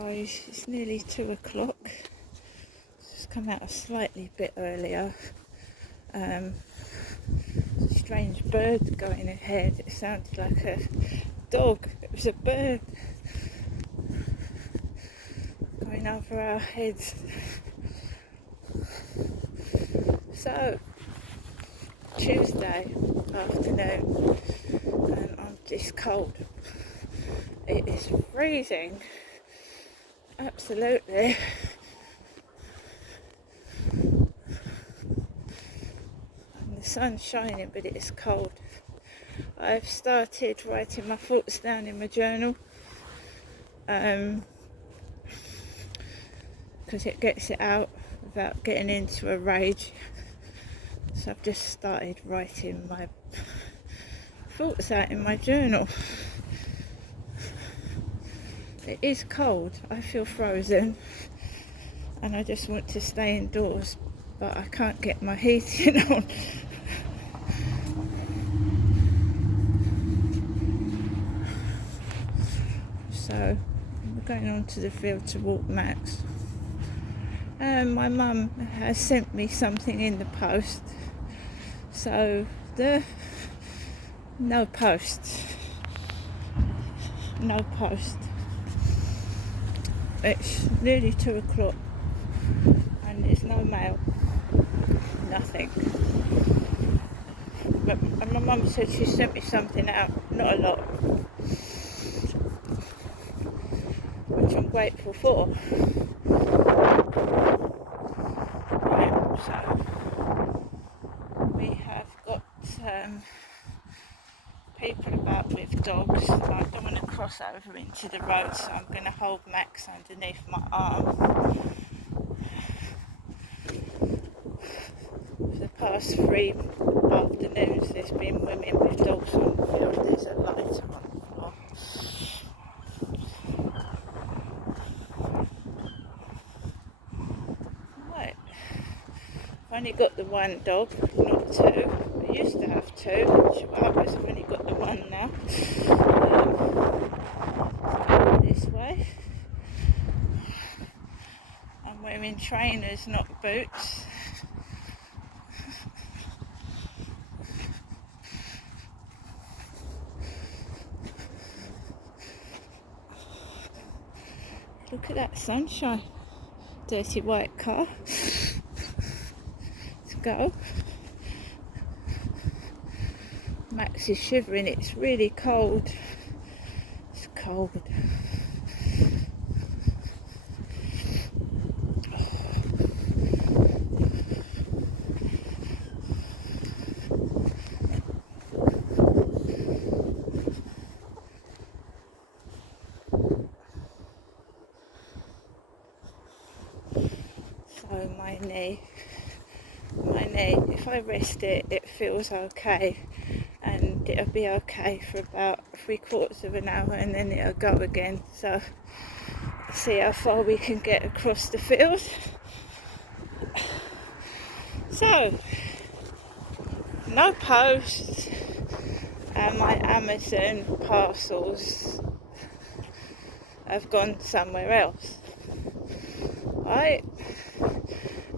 guys, it's nearly 2 o'clock. Just come out a slightly bit earlier. There's a strange bird going ahead. It sounded like a dog. It was a bird going over our heads. So, Tuesday afternoon, and I'm just cold. It is freezing. Absolutely. And the sun's shining, but it is cold. I've started writing my thoughts down in my journal because it gets it out without getting into a rage. So I've just started writing my thoughts out in my journal. It is cold, I feel frozen, and I just want to stay indoors, but I can't get my heating on. So we're going on to the field to walk Max. My mum has sent me something in the post, so no post. It's nearly 2 o'clock and there's no mail, nothing. And my mum said she sent me something out, not a lot, which I'm grateful for. Right, so we have got people about with dogs. I don't want to cross over into the road, so I'm going to hold Max underneath my arm. For the past 3 afternoons there's been women with dogs on the field. There's a light on the floor. Right, I've only got the one dog, not 2. I used to have 2 chihuahuas. I've only got the one now. This way. I'm wearing trainers, not boots. Look at that sunshine. Dirty white car. Let's go. Max is shivering. It's really cold. It's cold. So my knee, if I rest it, it feels okay, and it'll be okay for about 3/4 of an hour, and then it'll go again. So see how far we can get across the field. So no post, and my Amazon parcels have gone somewhere else. Right?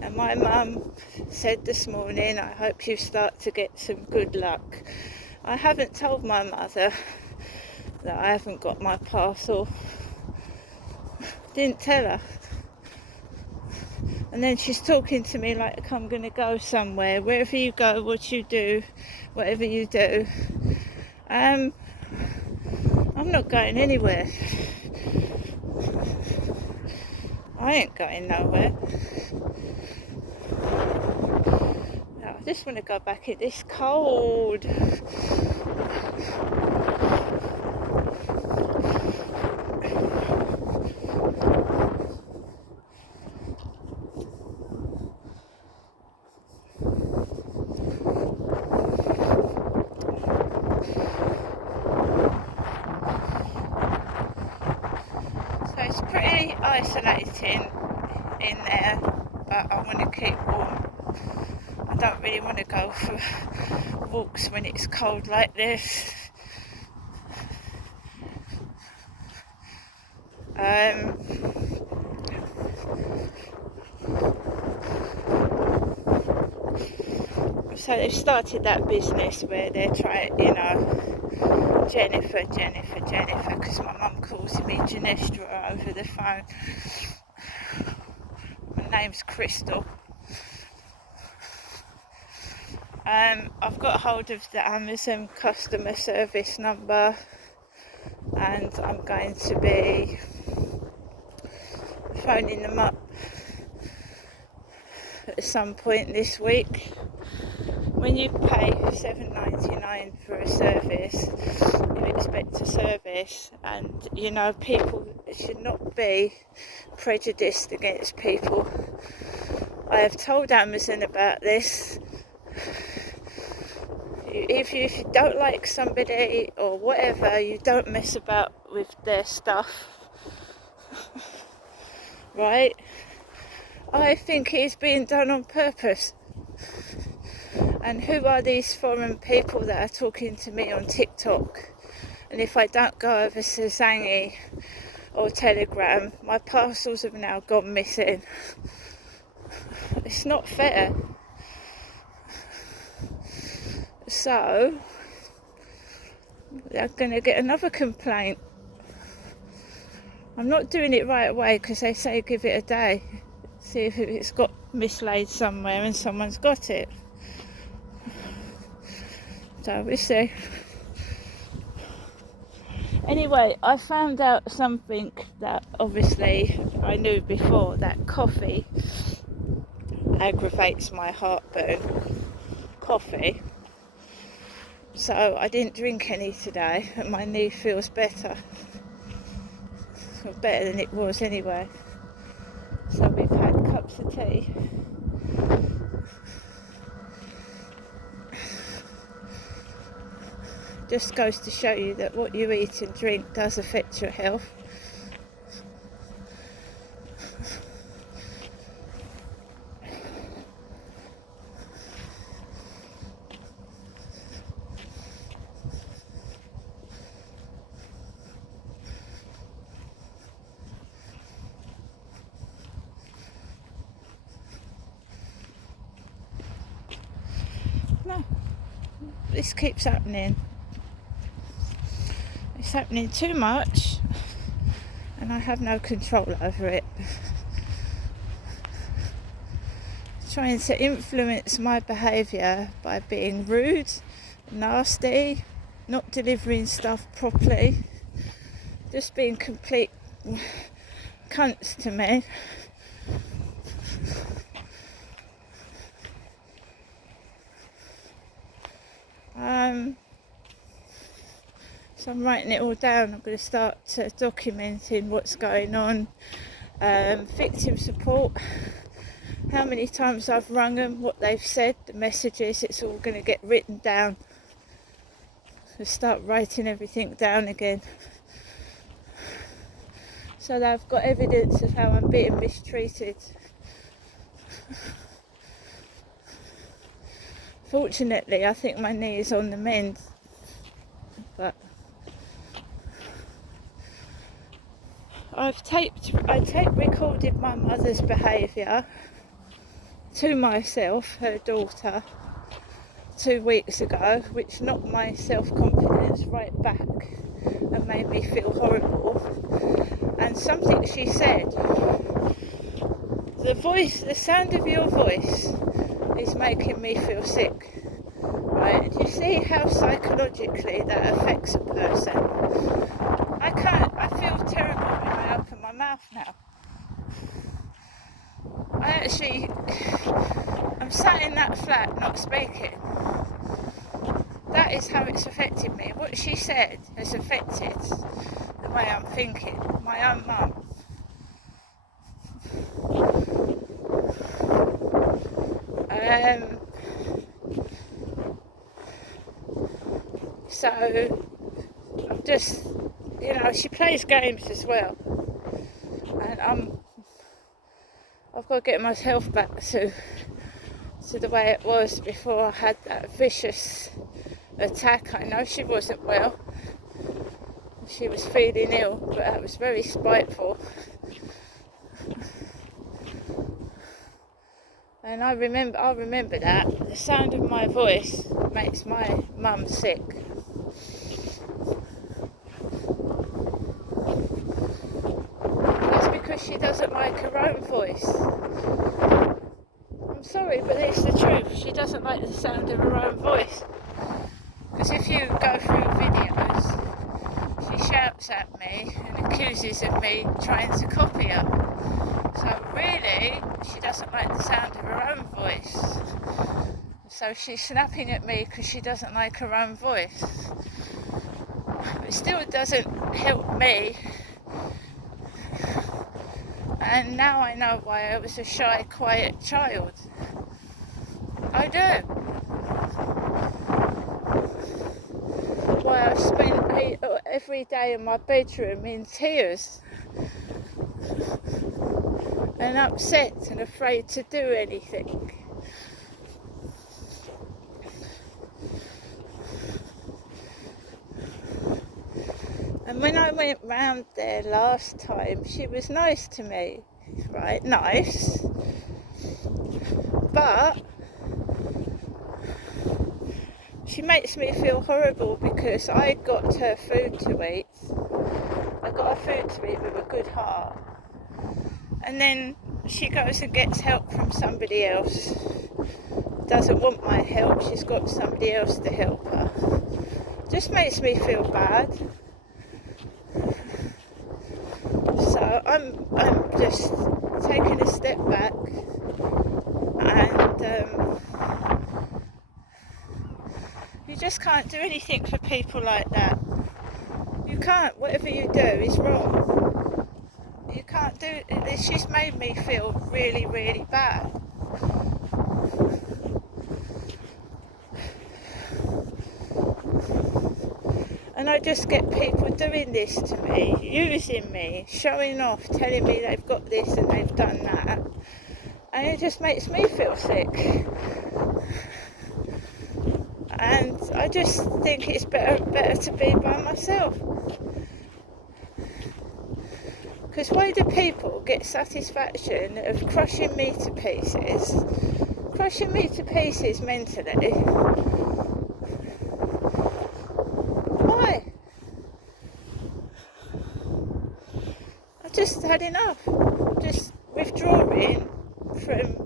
And my mum said this morning, I hope you start to get some good luck. I haven't told my mother that I haven't got my parcel. Didn't tell her. And then she's talking to me like I'm going to go somewhere. Wherever you go, what you do, whatever you do. I'm not going anywhere. I ain't going nowhere. No, I just want to go back in this cold. So it's pretty isolating in there, but I want to keep warm. I don't really want to go for walks when it's cold like this. So they've started that business where they're trying, Jennifer, because my mum calls me Genestra over the phone. My name's Crystal. I've got hold of the Amazon customer service number, and I'm going to be phoning them up at some point this week. When you pay $7.99 for a service, you expect a service, and people should not be prejudiced against people. I have told Amazon about this. If you don't like somebody or whatever, you don't mess about with their stuff, right? I think it's being done on purpose. And who are these foreign people that are talking to me on TikTok? And if I don't go over Sazangi or Telegram, my parcels have now gone missing. It's not fair. So, they're going to get another complaint. I'm not doing it right away because they say give it a day. See if it's got mislaid somewhere and someone's got it. So we'll see. Anyway, I found out something that obviously I knew before, that coffee aggravates my heartburn. Coffee. So I didn't drink any today and my knee feels better. Better than it was anyway. So we've had cups of tea. Just goes to show you that what you eat and drink does affect your health. No, this keeps happening. It's happening too much and I have no control over it. Trying to influence my behaviour by being rude, nasty, not delivering stuff properly, just being complete cunts to me. So I'm writing it all down. I'm going to start documenting what's going on. Victim support, how many times I've rung them, what they've said, the messages, it's all going to get written down. So start writing everything down again. So that I've got evidence of how I'm being mistreated. Fortunately, I think my knee is on the mend. But I tape recorded my mother's behaviour to myself, her daughter, 2 weeks ago, which knocked my self-confidence right back and made me feel horrible. And something she said, the sound of your voice is making me feel sick. Right? Do you see how psychologically that affects a person? I feel terrible when I open my mouth now. I'm sat in that flat not speaking. That is how it's affected me. What she said has affected the way I'm thinking. My own mum. So I'm just, she plays games as well, and I've got to get my health back to the way it was before I had that vicious attack. I know she wasn't well, she was feeling ill, but that was very spiteful. And I remember that. The sound of my voice makes my mum sick. That's because she doesn't like her own voice. I'm sorry, but it's the truth. She doesn't like the sound of her own voice. Because if you go through videos, she shouts at me and accuses of me trying to copy her. So really, she doesn't like the sound of her own voice. So she's snapping at me because she doesn't like her own voice. It still doesn't help me. And now I know why I was a shy, quiet child. I do. Why I spent every day in my bedroom in tears and upset and afraid to do anything. And when I went round there last time, she was nice to me, right? Nice. But she makes me feel horrible because I got her food to eat. I got her food to eat with a good heart. And then she goes and gets help from somebody else. Doesn't want my help, she's got somebody else to help her. Just makes me feel bad. So I'm just taking a step back and you just can't do anything for people like that. You can't. Whatever you do is wrong. You can't do it. It's just made me feel really, really bad. And I just get people doing this to me, using me, showing off, telling me they've got this and they've done that. And it just makes me feel sick. And I just think it's better to be by myself. Because why do people get satisfaction of crushing me to pieces? Crushing me to pieces mentally. Why? I just had enough. I'm just withdrawing from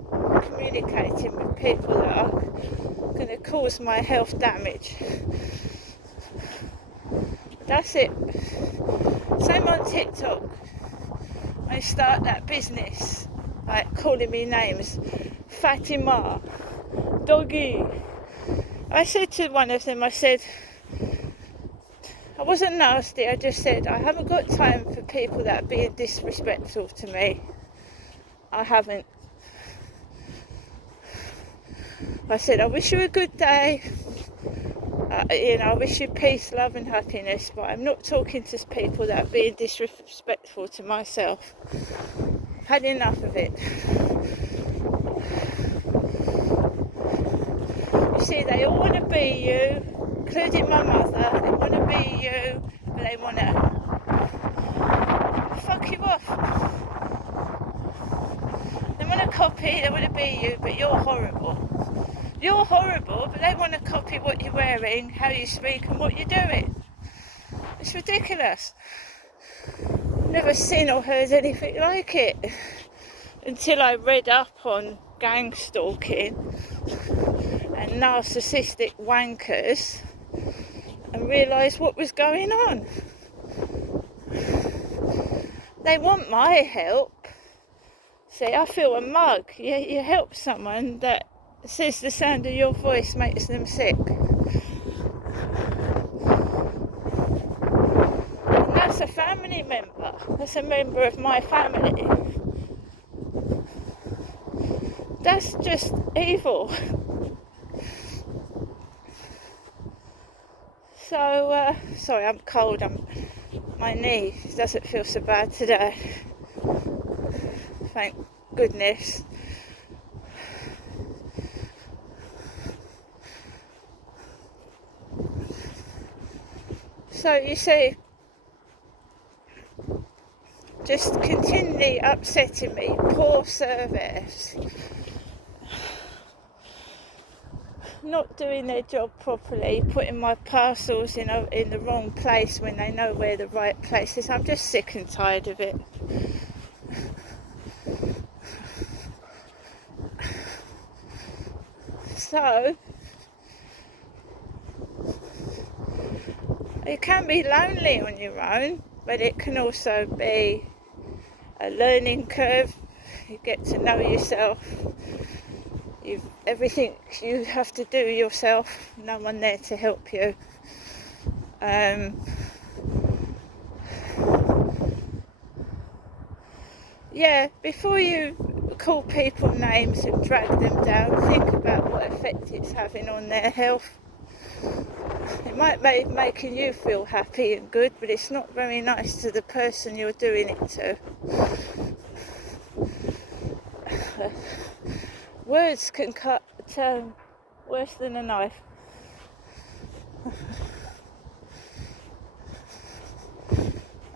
communicating with people that are going to cause my health damage. That's it. Same on TikTok. I start that business, like calling me names. Fatima, Doggy. I said to one of them, I said, I wasn't nasty, I just said, I haven't got time for people that are being disrespectful to me. I haven't. I said, I wish you a good day. I wish you peace, love and happiness, but I'm not talking to people that are being disrespectful to myself. I've had enough of it. You see, they all want to be you, including my mother. They want to be you, but they want to fuck you off. They want to copy, they want to be you, but you're horrible. You're horrible, but they want to copy what you're wearing, how you speak and what you're doing. It's ridiculous. Never seen or heard anything like it until I read up on gang stalking and narcissistic wankers and realised what was going on. They want my help. See, I feel a mug. You help someone that says the sound of your voice makes them sick. And that's a family member. That's a member of my family. That's just evil. So, sorry, I'm cold. My knee doesn't feel so bad today. Thank goodness. So you see, just continually upsetting me, poor service. not doing their job properly, putting my parcels in the wrong place when they know where the right place is. I'm just sick and tired of it. So it can be lonely on your own, but it can also be a learning curve. You get to know yourself. Everything you have to do yourself, no one there to help you. Before you call people names and drag them down, think about what effect it's having on their health. It might be making you feel happy and good, but it's not very nice to the person you're doing it to. Words can turn worse than a knife.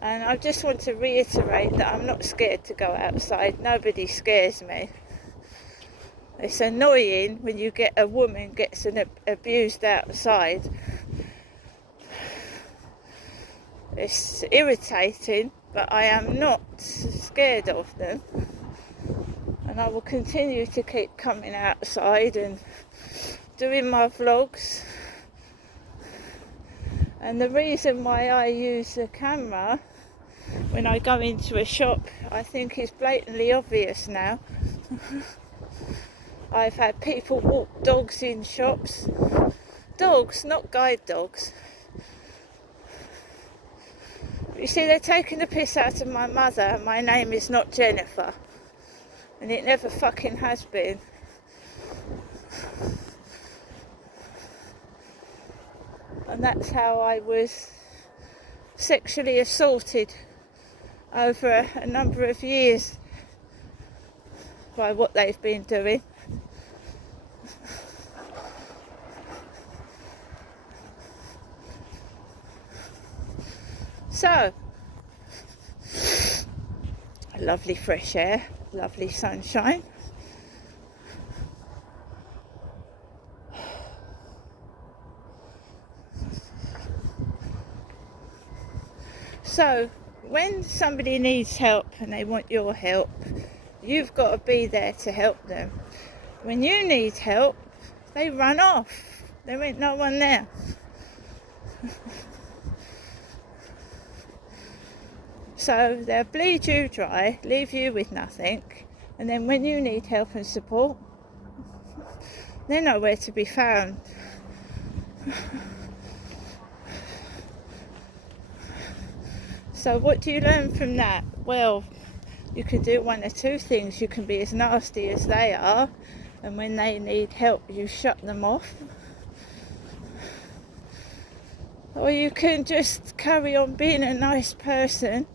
And I just want to reiterate that I'm not scared to go outside. Nobody scares me. It's annoying when you get a woman gets abused outside. It's irritating, but I am not scared of them. And I will continue to keep coming outside and doing my vlogs. And the reason why I use a camera when I go into a shop, I think is blatantly obvious now. I've had people walk dogs in shops. Dogs, not guide dogs. You see, they're taking the piss out of my mother. My name is not Jennifer. And it never fucking has been. And that's how I was sexually assaulted over a number of years by what they've been doing. So, lovely fresh air, lovely sunshine. So, when somebody needs help and they want your help, you've got to be there to help them. When you need help, they run off. There ain't no one there. So they'll bleed you dry, leave you with nothing, and then when you need help and support, they're nowhere to be found. So what do you learn from that? Well, you can do one or two things. You can be as nasty as they are, and when they need help, you shut them off. Or you can just carry on being a nice person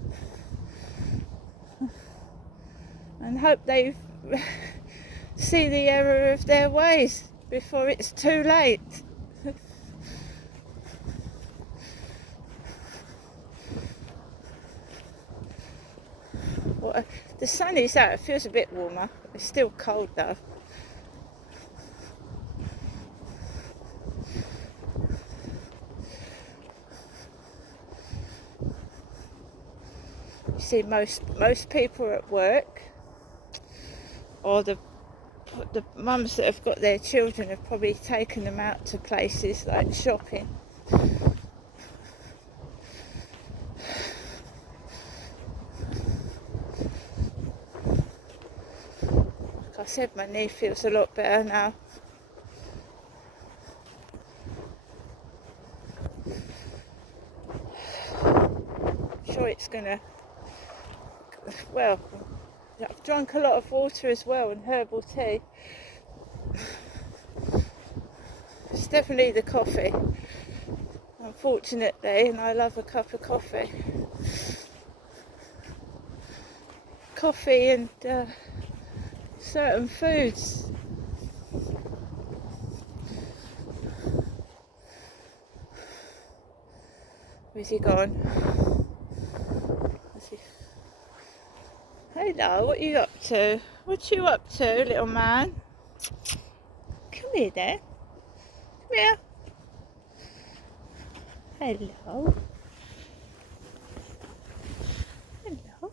and hope they see the error of their ways before it's too late. Well, the sun is out, it feels a bit warmer. It's still cold though. You see, most people are at work, or the mums that have got their children have probably taken them out to places like shopping. Like I said, my knee feels a lot better now. I'm sure it's gonna, well, I've drunk a lot of water as well and herbal tea. It's definitely the coffee, unfortunately, and I love a cup of coffee. Coffee and certain foods. Where's he gone? Hello, what are you up to? What you up to, little man? Come here there. here. Hello. Hello.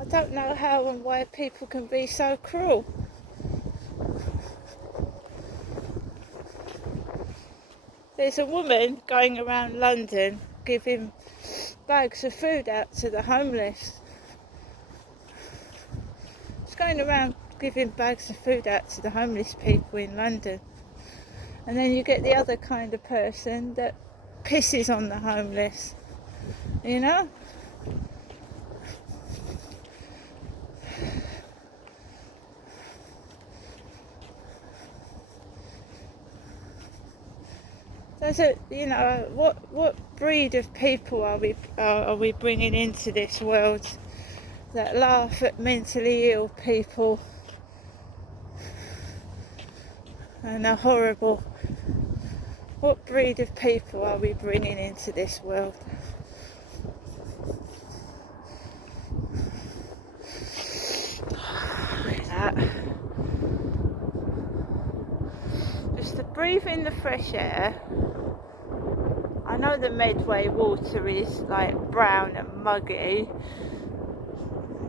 I don't know how and why people can be so cruel. There's a woman going around London giving bags of food out to the homeless. She's going around giving bags of food out to the homeless people in London. And then you get the other kind of person that pisses on the homeless, you know? Does it, you know, what breed of people are we bringing into this world that laugh at mentally ill people and are horrible? What breed of people are we bringing into this world? Look at that. Just to breathe in the fresh air. I know the Medway water is like brown and muggy,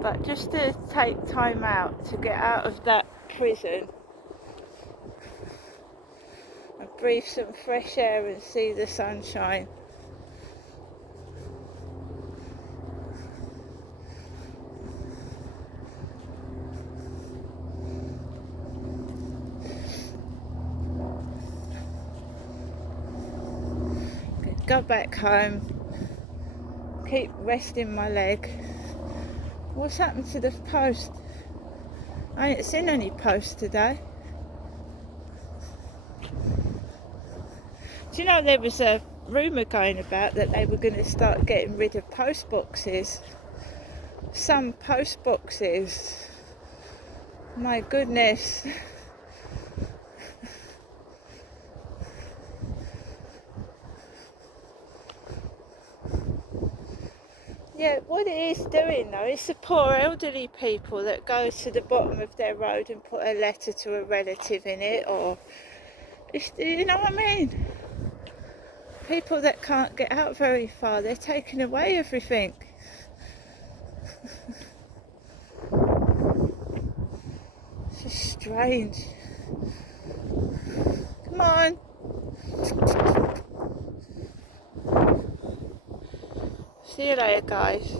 but just to take time out to get out of that prison and breathe some fresh air and see the sunshine. Go back home, keep resting my leg. What's happened to the post? I ain't seen any post today. Do you know there was a rumour going about that they were going to start getting rid of post boxes? Some post boxes. My goodness. Yeah, what it is doing though, it's the poor elderly people that go to the bottom of their road and put a letter to a relative in it, or, you know what I mean? People that can't get out very far, they're taking away everything. It's just strange. Come on. See you later, guys.